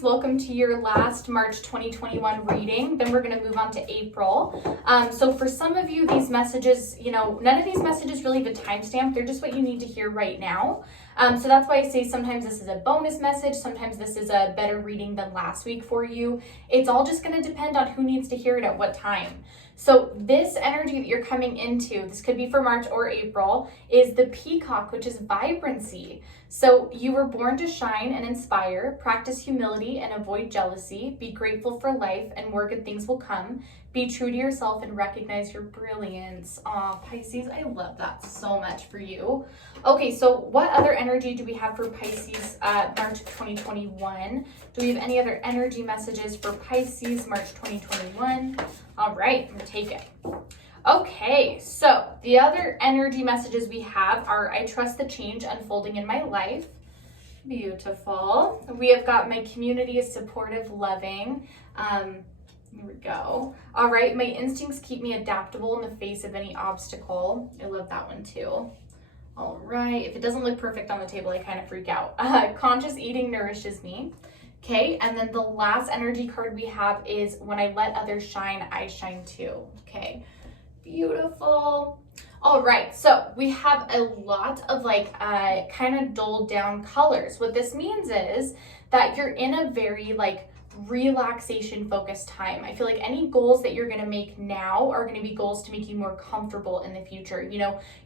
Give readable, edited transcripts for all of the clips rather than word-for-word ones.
Pisces, welcome to your last March 2021 reading. Then we're going to move on to April. So for some of you, these messages, none of these messages really have a timestamp. They're just what you need to hear right now. So that's why I say sometimes this is a bonus message. Sometimes this is a better reading than last week for you. It's all just going to depend on who needs to hear it at what time. So this energy that you're coming into, this could be for March or April, is the peacock, which is vibrancy. So you were born to shine and inspire, practice humility and avoid jealousy, be grateful for life and more good things will come, be true to yourself and recognize your brilliance. Aw, Pisces, I love that so much for you. Okay, so what other energy do we have for Pisces March 2021? Do we have any other energy messages for Pisces March 2021? All right, I'm gonna take it. Okay, so the other energy messages we have are I trust the change unfolding in my life. Beautiful. We have got my community is supportive, loving. Here we go. All right, my instincts keep me adaptable in the face of any obstacle. I love that one too. All right, if it doesn't look perfect on the table, I kind of freak out. Conscious eating nourishes me. Okay, and then the last energy card we have is when I let others shine, I shine too. Okay, beautiful. All right, so we have a lot of kind of dulled down colors. What this means is that you're in a very relaxation focused time. I feel like any goals that you're going to make now are going to be goals to make you more comfortable in the future.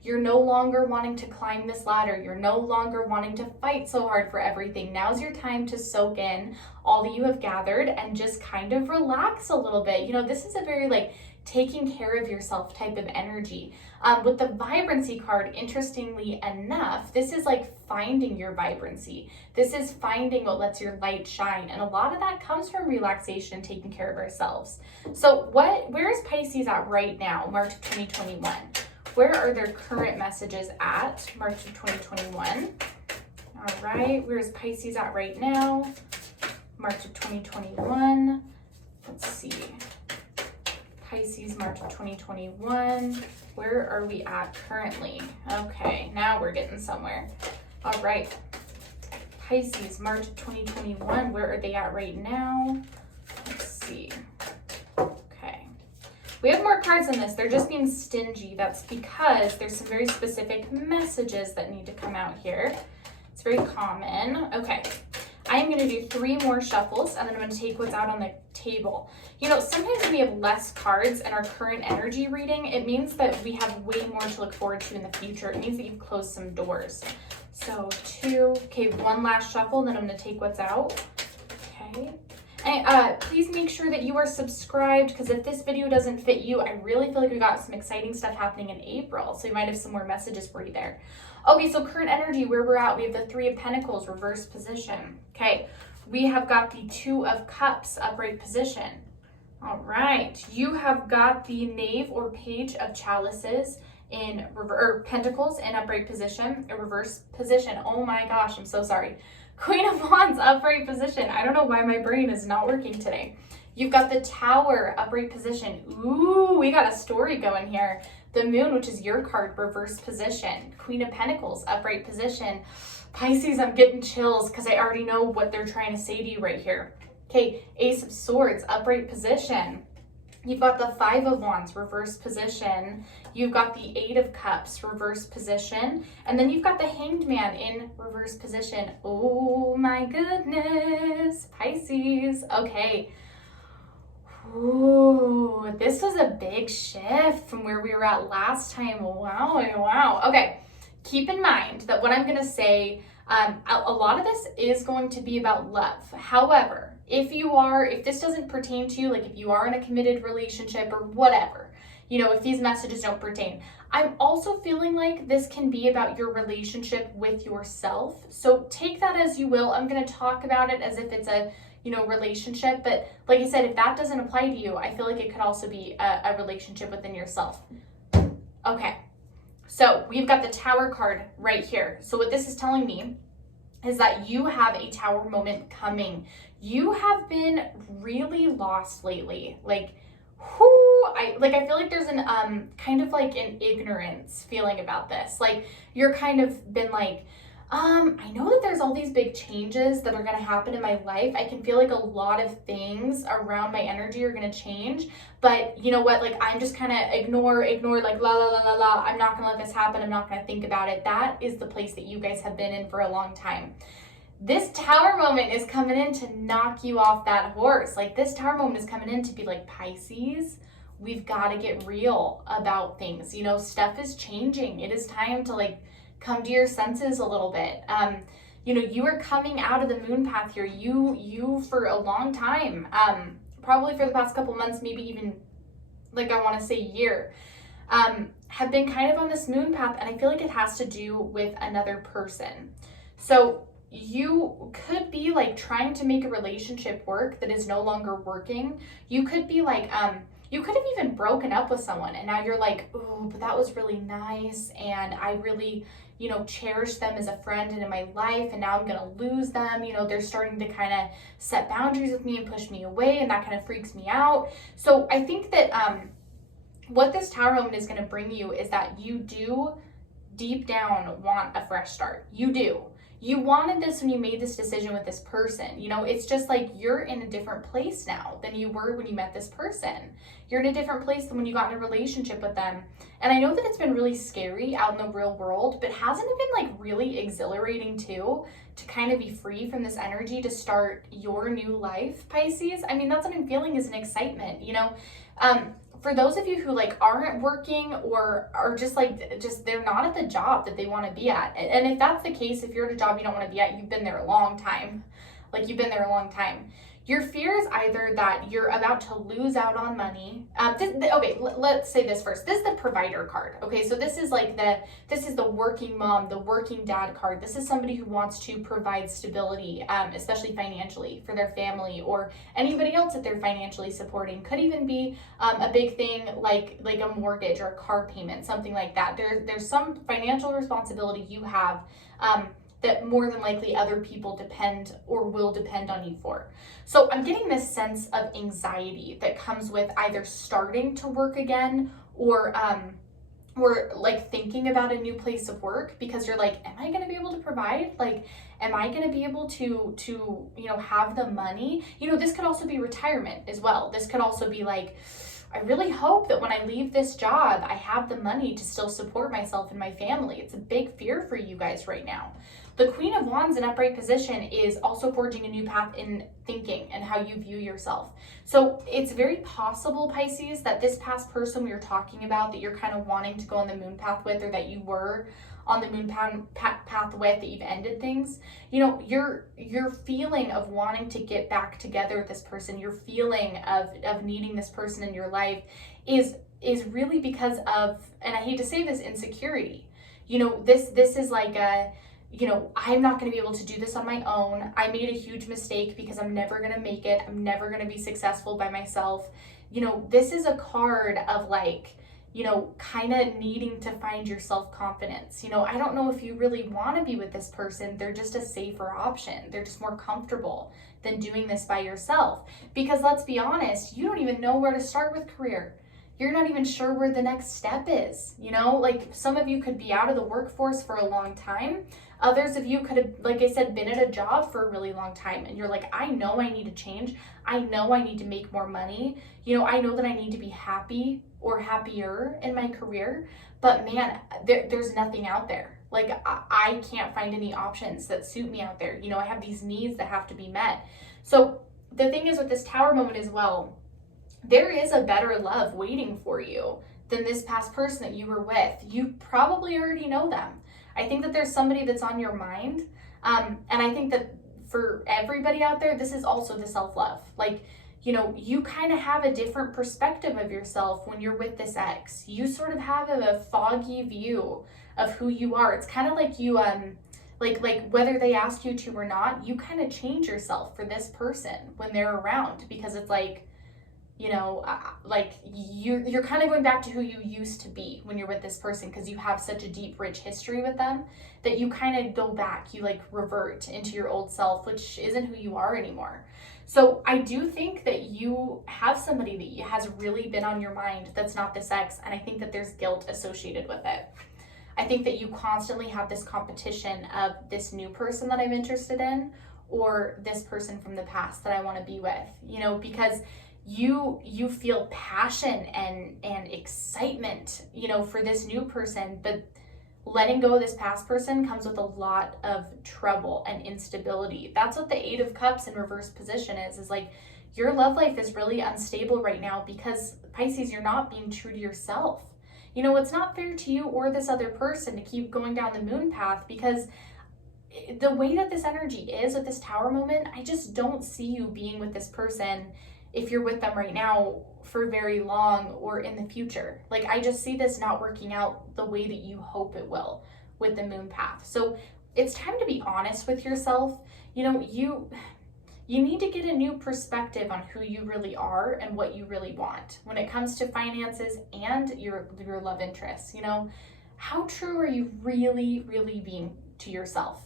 You're no longer wanting to climb this ladder. You're no longer wanting to fight so hard for everything. Now's your time to soak in all that you have gathered and just kind of relax a little bit. This is a very taking care of yourself type of energy. With the vibrancy card, interestingly enough, this is finding your vibrancy. This is finding what lets your light shine. And a lot of that comes from relaxation, taking care of ourselves. So where is Pisces at right now, March of 2021? Where are their current messages at, March of 2021? All right, where is Pisces at right now, March of 2021? Let's see. Pisces, March of 2021. Where are we at currently? Okay, now we're getting somewhere. All right. Pisces, March of 2021. Where are they at right now? Let's see. Okay. We have more cards than this. They're just being stingy. That's because there's some very specific messages that need to come out here. It's very common. Okay. I am going to do 3 more shuffles, and then I'm going to take what's out on the table. Sometimes when we have less cards in our current energy reading, it means that we have way more to look forward to in the future. It means that you've closed some doors. So 2, okay, 1 last shuffle, and then I'm going to take what's out. Okay. And please make sure that you are subscribed, because if this video doesn't fit you, I really feel like we got some exciting stuff happening in April. So you might have some more messages for you there. Okay, so current energy, where we're at, we have the 3 of Pentacles, reverse position. Okay, we have got the 2 of Cups, upright position. All right, you have got the Knave or Page of Chalices in Pentacles in upright position, a reverse position. Oh my gosh, I'm so sorry. Queen of Wands, upright position. I don't know why my brain is not working today. You've got the Tower, upright position. Ooh, we got a story going here. The Moon, which is your card, reverse position. Queen of Pentacles, upright position. Pisces, I'm getting chills because I already know what they're trying to say to you right here. Okay, Ace of Swords, upright position. You've got the 5 of Wands, reverse position. You've got the 8 of Cups, reverse position. And then you've got the Hanged Man in reverse position. Oh my goodness, Pisces. Okay. Ooh, this was a big shift from where we were at last time. Wow. Okay, keep in mind that what I'm going to say, a lot of this is going to be about love. However, if this doesn't pertain to you, if you are in a committed relationship or whatever, if these messages don't pertain, I'm also feeling like this can be about your relationship with yourself. So take that as you will. I'm going to talk about it as if it's a relationship. But like I said, if that doesn't apply to you, I feel like it could also be a relationship within yourself. Okay, so we've got the Tower card right here. So what this is telling me is that you have a Tower moment coming. You have been really lost lately. I feel like there's an kind of an ignorance feeling about this. You're kind of been I know that there's all these big changes that are going to happen in my life. I can feel like a lot of things around my energy are going to change, but you know what? Like, I'm just kind of ignore, like, la, la, la, la, la. I'm not going to let this happen. I'm not going to think about it. That is the place that you guys have been in for a long time. This Tower moment is coming in to knock you off that horse. Like, this Tower moment is coming in to be like, Pisces, we've got to get real about things. You know, stuff is changing. It is time to like come to your senses a little bit. You know, you are coming out of the moon path here. You for a long time, probably for the past couple months, maybe even like I want to say year, have been kind of on this moon path, and I feel like it has to do with another person. So you could be like trying to make a relationship work that is no longer working. You could be like, you could have even broken up with someone and now you're like, oh, but that was really nice. And I really, you know, cherish them as a friend and in my life. And now I'm going to lose them. You know, they're starting to kind of set boundaries with me and push me away. And that kind of freaks me out. So I think that, what this Tower moment is going to bring you is that you do deep down want a fresh start. You do. You wanted this when you made this decision with this person. You know, it's just like you're in a different place now than you were when you met this person. You're in a different place than when you got in a relationship with them. And I know that it's been really scary out in the real world, but hasn't it been like really exhilarating too, to kind of be free from this energy to start your new life, Pisces? I mean, that's what I'm feeling is an excitement, you know? For those of you who like aren't working or are just they're not at the job that they want to be at. And if that's the case, if you're at a job you don't want to be at, you've been there a long time. Like, you've been there a long time. Your fear is either that you're about to lose out on money. Okay, let's say this first. This is the provider card. Okay, so this is like this is the working mom, the working dad card. This is somebody who wants to provide stability, especially financially, for their family or anybody else that they're financially supporting. Could even be a big thing like a mortgage or a car payment, something like that. There's some financial responsibility you have that more than likely other people depend or will depend on you for. So I'm getting this sense of anxiety that comes with either starting to work again or like thinking about a new place of work, because you're like, am I going to be able to provide? Like, am I going to be able to, you know, have the money? You know, this could also be retirement as well. This could also be like, I really hope that when I leave this job, I have the money to still support myself and my family. It's a big fear for you guys right now. The Queen of Wands in upright position is also forging a new path in thinking and how you view yourself. So it's very possible, Pisces, that this past person we were talking about that you're kind of wanting to go on the moon path with, or that you were on the moon path with, that you've ended things, you know, your feeling of wanting to get back together with this person, your feeling of needing this person in your life is really because of, and I hate to say this, insecurity. You know, this is like a, you know, I'm not going to be able to do this on my own. I made a huge mistake because I'm never going to make it. I'm never going to be successful by myself. You know, this is a card of like, you know, kind of needing to find your self-confidence. You know, I don't know if you really want to be with this person. They're just a safer option. They're just more comfortable than doing this by yourself. Because let's be honest, you don't even know where to start with career. You're not even sure where the next step is. You know, like some of you could be out of the workforce for a long time. Others of you could have, like I said, been at a job for a really long time. And you're like, I know I need to change. I know I need to make more money. You know, I know that I need to be happy or happier in my career. But man, there's nothing out there. Like I can't find any options that suit me out there. You know, I have these needs that have to be met. So the thing is with this Tower moment as well, there is a better love waiting for you than this past person that you were with. You probably already know them. I think that there's somebody that's on your mind. And I think that for everybody out there, this is also the self-love. Like, you know, you kind of have a different perspective of yourself when you're with this ex. You sort of have a foggy view of who you are. It's kind of like you, like whether they ask you to or not, you kind of change yourself for this person when they're around, because it's like, you know, like you're kind of going back to who you used to be when you're with this person, because you have such a deep, rich history with them that you kind of go back, you like revert into your old self, which isn't who you are anymore. So I do think that you have somebody that has really been on your mind that's not this ex, and I think that there's guilt associated with it. I think that you constantly have this competition of this new person that I'm interested in or this person from the past that I want to be with, you know, because you feel passion and excitement, you know, for this new person, but letting go of this past person comes with a lot of trouble and instability. That's what the Eight of Cups in reverse position is like your love life is really unstable right now because Pisces, you're not being true to yourself. You know, it's not fair to you or this other person to keep going down the moon path because the way that this energy is with this Tower moment, I just don't see you being with this person if you're with them right now for very long or in the future. Like, I just see this not working out the way that you hope it will with the moon path. So it's time to be honest with yourself. You know, you need to get a new perspective on who you really are and what you really want when it comes to finances and your love interests. You know, how true are you really being to yourself?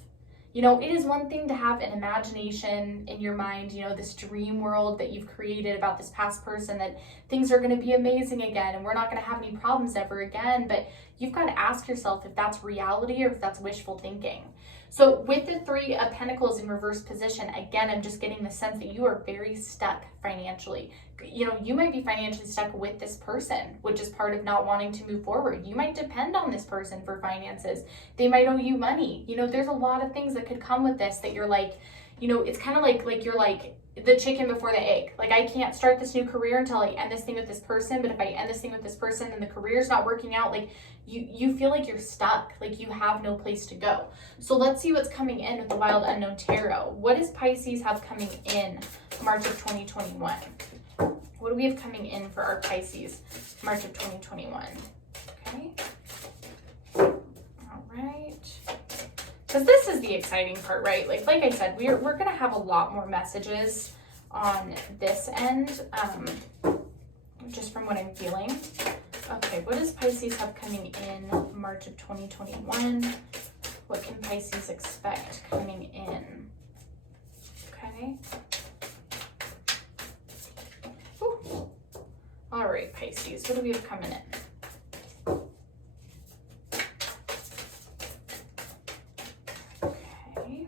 You know, it is one thing to have an imagination in your mind, you know, this dream world that you've created about this past person, that things are going to be amazing again and we're not going to have any problems ever again. But you've got to ask yourself if that's reality or if that's wishful thinking. So with the Three of Pentacles in reverse position, again, I'm just getting the sense that you are very stuck financially. You know, you might be financially stuck with this person, which is part of not wanting to move forward. You might depend on this person for finances. They might owe you money. You know, there's a lot of things that could come with this that you're like, you know, it's kind of like you're like the chicken before the egg. Like, I can't start this new career until I end this thing with this person. But if I end this thing with this person and the career's not working out, like you feel like you're stuck, like you have no place to go. So let's see what's coming in with the Wild Unknown Tarot. What does Pisces have coming in March of 2021? What do we have coming in for our Pisces March of 2021? Okay. All right. Because this is the exciting part, right? Like I said, we're going to have a lot more messages on this end, just from what I'm feeling. Okay, what does Pisces have coming in March of 2021? What can Pisces expect coming in? Okay. Ooh. All right, Pisces, what do we have coming in? Okay.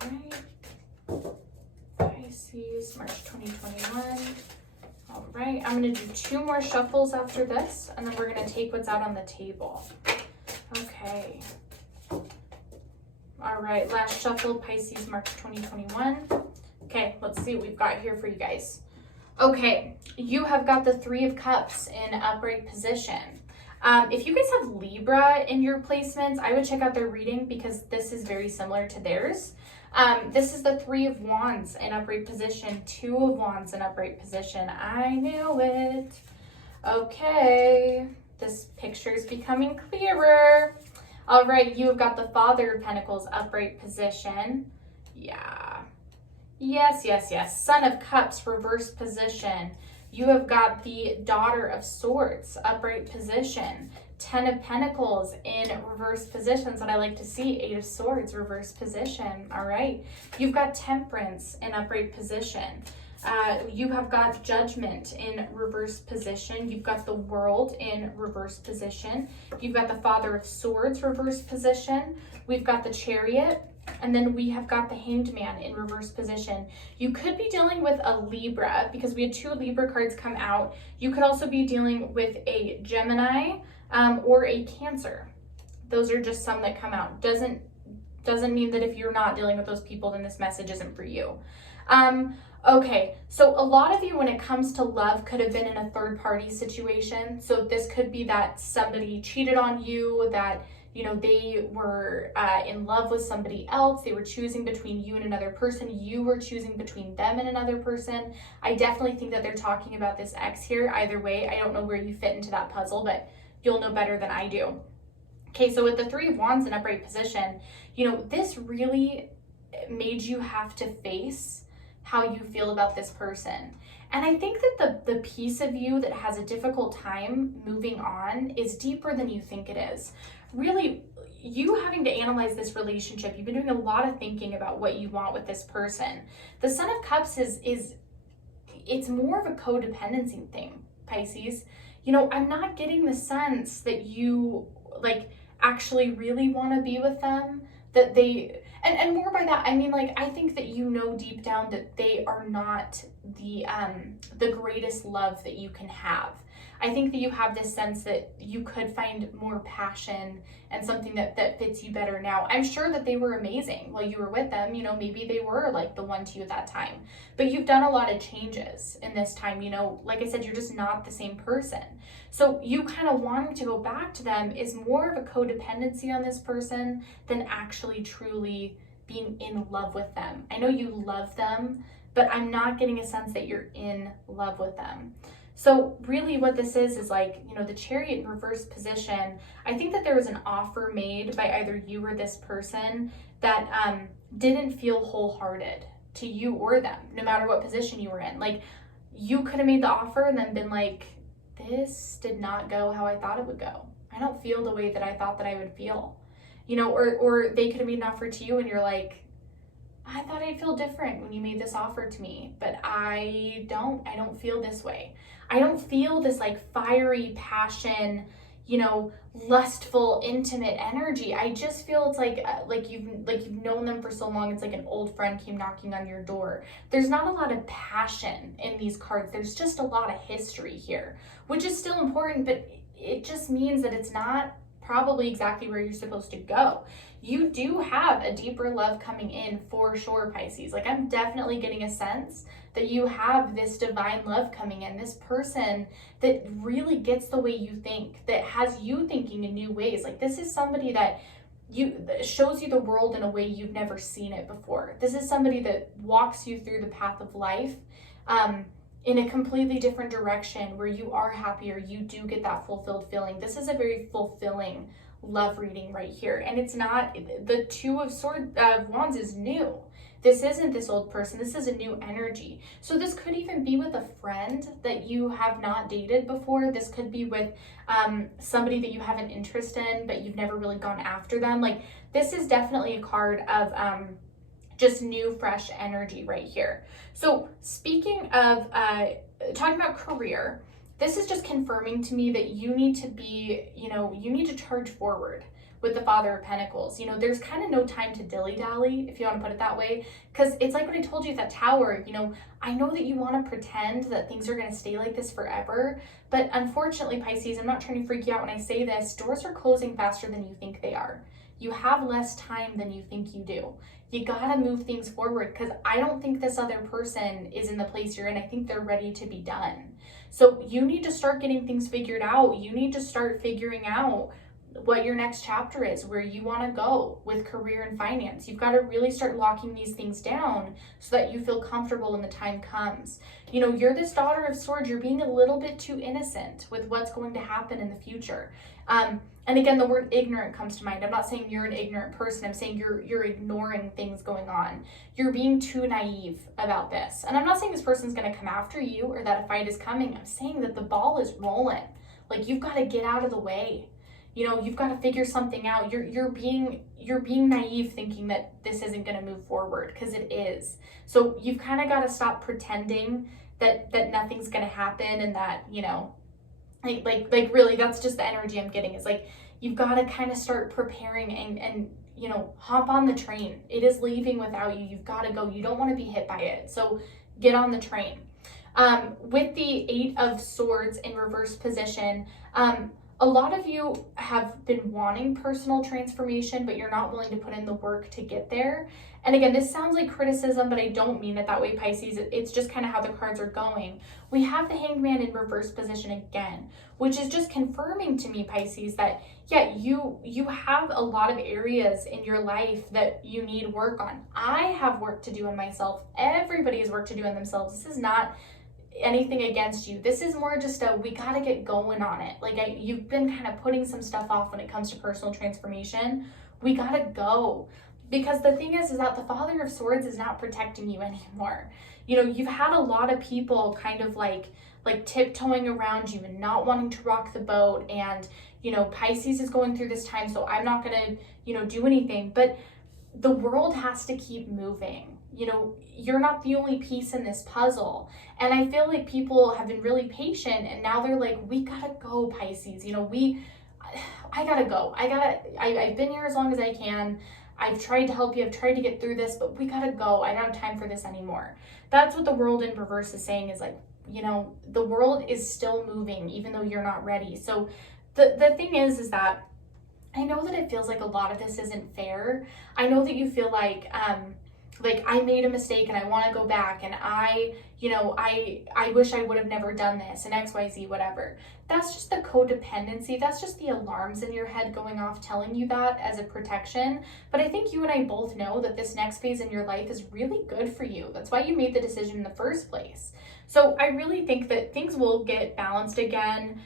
All right. Pisces, March 2021. All right, I'm going to do 2 more shuffles after this, and then we're going to take what's out on the table. Okay. All right, last shuffle, Pisces, March 2021. Okay, let's see what we've got here for you guys. Okay, you have got the Three of Cups in upright position. If you guys have Libra in your placements, I would check out their reading because this is very similar to theirs. This is the Three of Wands in upright position, Two of Wands in upright position. I knew it. Okay, this picture is becoming clearer. All right, you have got the Father of Pentacles upright position. Yeah. Yes. Son of Cups reverse position. You have got the Daughter of Swords upright position. 10 of Pentacles in reverse positions that I like to see. 8 of Swords reverse position. All right. You've got Temperance in upright position. You have got Judgment in reverse position. You've got the World in reverse position. You've got the Father of Swords reverse position. We've got the Chariot. And then we have got the Hanged Man in reverse position. You could be dealing with a Libra because we had 2 Libra cards come out. You could also be dealing with a Gemini or a Cancer. Those are just some that come out. Doesn't mean that if you're not dealing with those people, then this message isn't for you. Okay, so a lot of you, when it comes to love, could have been in a third-party situation. So this could be that somebody cheated on you, that, you know, they were in love with somebody else. They were choosing between you and another person. You were choosing between them and another person. I definitely think that they're talking about this ex here. Either way, I don't know where you fit into that puzzle, but you'll know better than I do. Okay, so with the Three of Wands in upright position, you know, this really made you have to face how you feel about this person. And I think that the piece of you that has a difficult time moving on is deeper than you think it is. Really, you having to analyze this relationship, you've been doing a lot of thinking about what you want with this person. The Son of Cups it's more of a codependency thing, Pisces. I'm not getting the sense that you like actually really want to be with them, that they, and more by that, I mean, like, I think that deep down that they are not the greatest love that you can have. I think that you have this sense that you could find more passion and something that fits you better now. I'm sure that they were amazing while you were with them. Maybe they were like the one to you at that time. But you've done a lot of changes in this time. Like I said, you're just not the same person. So you kind of wanting to go back to them is more of a codependency on this person than actually truly being in love with them. I know you love them, but I'm not getting a sense that you're in love with them. So really what this is like, the Chariot in reverse position, I think that there was an offer made by either you or this person that didn't feel wholehearted to you or them, no matter what position you were in. Like, you could have made the offer and then been like, this did not go how I thought it would go. I don't feel the way that I thought that I would feel. Or they could have made an offer to you and you're like, I thought I'd feel different when you made this offer to me, but I don't feel this way. I don't feel this like fiery passion, lustful, intimate energy. I just feel it's like you've known them for so long. It's like an old friend came knocking on your door. There's not a lot of passion in these cards. There's just a lot of history here, which is still important, but it just means that it's not probably exactly where you're supposed to go. You do have a deeper love coming in for sure, Pisces. Like, I'm definitely getting a sense that you have this divine love coming in, this person that really gets the way you think, that has you thinking in new ways. Like, this is somebody that shows you the world in a way you've never seen it before. This is somebody that walks you through the path of life in a completely different direction where you are happier, you do get that fulfilled feeling. This is a very fulfilling love reading right here. And it's not, the Two of Wands is new. This isn't this old person. This is a new energy. So this could even be with a friend that you have not dated before. This could be with somebody that you have an interest in, but you've never really gone after them. Like, this is definitely a card of just new, fresh energy right here. So speaking of talking about career, this is just confirming to me that you need to be, you need to charge forward with the Father of Pentacles. There's kind of no time to dilly-dally, if you want to put it that way, because it's like what I told you at that tower. I know that you want to pretend that things are going to stay like this forever, but unfortunately, Pisces, I'm not trying to freak you out when I say this, doors are closing faster than you think they are. You have less time than you think you do. You gotta move things forward, because I don't think this other person is in the place you're in. I think they're ready to be done. So you need to start getting things figured out. You need to start figuring out what your next chapter is, where you want to go with career and finance. You've got to really start locking these things down so that you feel comfortable when the time comes. You're this Daughter of Swords. You're being a little bit too innocent with what's going to happen in the future. And again, the word ignorant comes to mind. I'm not saying you're an ignorant person. I'm saying you're ignoring things going on. You're being too naive about this. And I'm not saying this person's going to come after you or that a fight is coming. I'm saying that the ball is rolling. Like, you've got to get out of the way. You've got to figure something out. You're being naive thinking that this isn't going to move forward, because it is. So you've kind of got to stop pretending that nothing's going to happen, and that, like really, that's just the energy I'm getting, is like, you've got to kind of start preparing and hop on the train. It is leaving without you. You've got to go. You don't want to be hit by it. So get on the train. With the Eight of Swords in reverse position, a lot of you have been wanting personal transformation, but you're not willing to put in the work to get there. And again, this sounds like criticism, but I don't mean it that way, Pisces. It's just kind of how the cards are going. We have the Hanged Man in reverse position again, which is just confirming to me, Pisces, that yeah, you have a lot of areas in your life that you need work on. I have work to do in myself. Everybody has work to do in themselves. This is not anything against you. This is more just we gotta get going on it. Like, you've been kind of putting some stuff off when it comes to personal transformation. We gotta go, because the thing is that the Father of Swords is not protecting you anymore. You've had a lot of people kind of like tiptoeing around you and not wanting to rock the boat, and Pisces is going through this time, so I'm not gonna do anything. But the world has to keep moving. you know, you're not the only piece in this puzzle. And I feel like people have been really patient, and now they're like, we gotta go, Pisces. You know, I gotta go. I've been here as long as I can. I've tried to help you. I've tried to get through this, but we gotta go. I don't have time for this anymore. That's what the world in reverse is saying, is like, you know, the world is still moving even though you're not ready. So the thing is that I know that it feels like a lot of this isn't fair. I know that you feel like I made a mistake and I want to go back, and I wish I would have never done this, and XYZ, whatever. That's just the codependency. That's just the alarms in your head going off telling you that as a protection. But I think you and I both know that this next phase in your life is really good for you. That's why you made the decision in the first place. So I really think that things will get balanced again.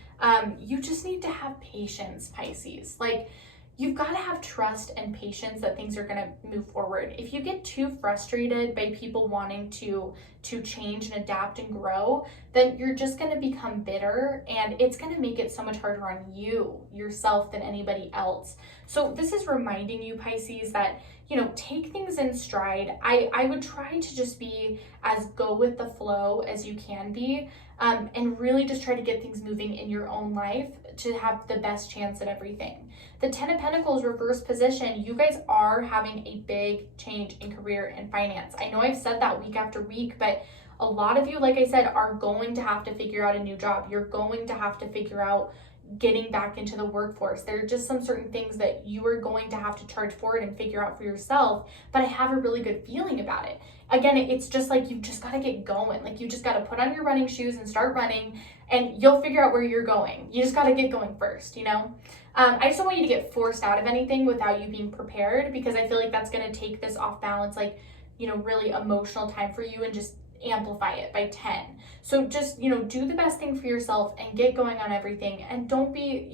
You just need to have patience, Pisces. Like, you've got to have trust and patience that things are going to move forward. If you get too frustrated by people wanting to change and adapt and grow, then you're just going to become bitter, and it's going to make it so much harder on you, yourself, than anybody else. So this is reminding you, Pisces, that, you know, take things in stride. I would try to just be as go with the flow as you can be, and really just try to get things moving in your own life to have the best chance at everything. The 10 of Pentacles reverse position, you guys are having a big change in career and finance. I know I've said that week after week, but a lot of you, like I said, are going to have to figure out a new job. You're going to have to figure out getting back into the workforce. There are just some certain things that you are going to have to charge forward and figure out for yourself, but I have a really good feeling about it. Again, it's just like, you've just got to get going. Like, you just got to put on your running shoes and start running, and you'll figure out where you're going. You just got to get going first, you know? I just don't want you to get forced out of anything without you being prepared, because I feel like that's going to take this off balance, like, you know, really emotional time for you and just amplify it by 10. So just, you know, do the best thing for yourself and get going on everything, and don't be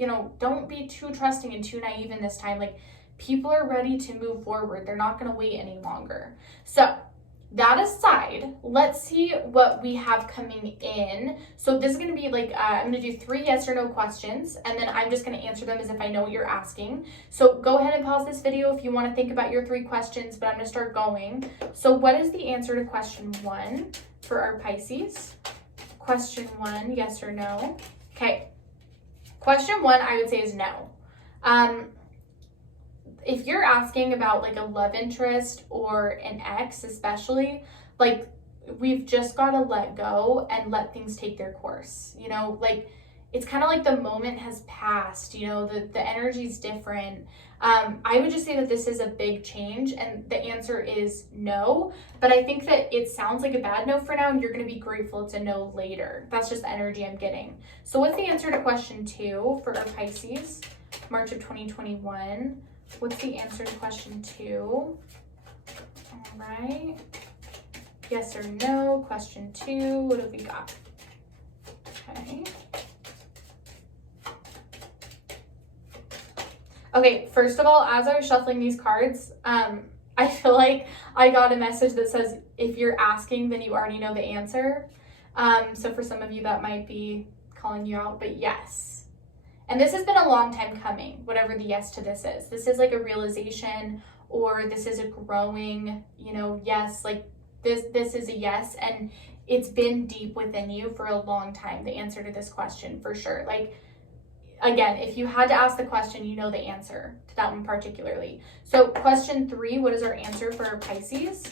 too trusting and too naive in this time. Like, people are ready to move forward. They're not going to wait any longer. So that aside, let's see what we have coming in. So this is going to be like, I'm going to do 3 yes or no questions, and then I'm just going to answer them as if I know what you're asking. So go ahead and pause this video if you want to think about your 3 questions, but I'm going to start going. So what is the answer to question 1 for our Pisces? Question 1, yes or no? Okay. Question 1, I would say, is no. If you're asking about like a love interest or an ex especially, like, we've just got to let go and let things take their course. You know, like, it's kind of like the moment has passed, you know, the energy's different. I would just say that this is a big change, and the answer is no, but I think that it sounds like a bad no for now, and you're going to be grateful it's a no later. That's just the energy I'm getting. So what's the answer to question 2 for our Pisces, March of 2021? What's the answer to question 2? All right. Yes or no, question 2. What have we got? Okay. Okay, first of all, as I was shuffling these cards, I feel like I got a message that says, if you're asking, then you already know the answer. So for some of you, that might be calling you out, but yes. And this has been a long time coming, whatever the yes to this is. This is like a realization, or this is a growing, you know, yes, like this is a yes, and it's been deep within you for a long time, the answer to this question, for sure. Like, again, if you had to ask the question, you know the answer to that one particularly. So question 3, what is our answer for our Pisces?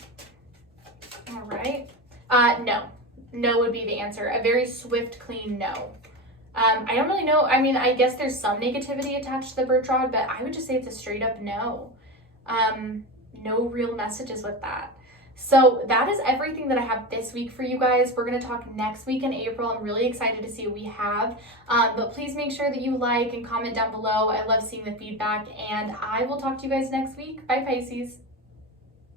All right. No. No would be the answer. A very swift, clean no. I don't really know. I mean, I guess there's some negativity attached to the birch rod, but I would just say it's a straight up no. No real messages with that. So that is everything that I have this week for you guys. We're going to talk next week in April. I'm really excited to see what we have. But please make sure that you like and comment down below. I love seeing the feedback, and I will talk to you guys next week. Bye, Pisces.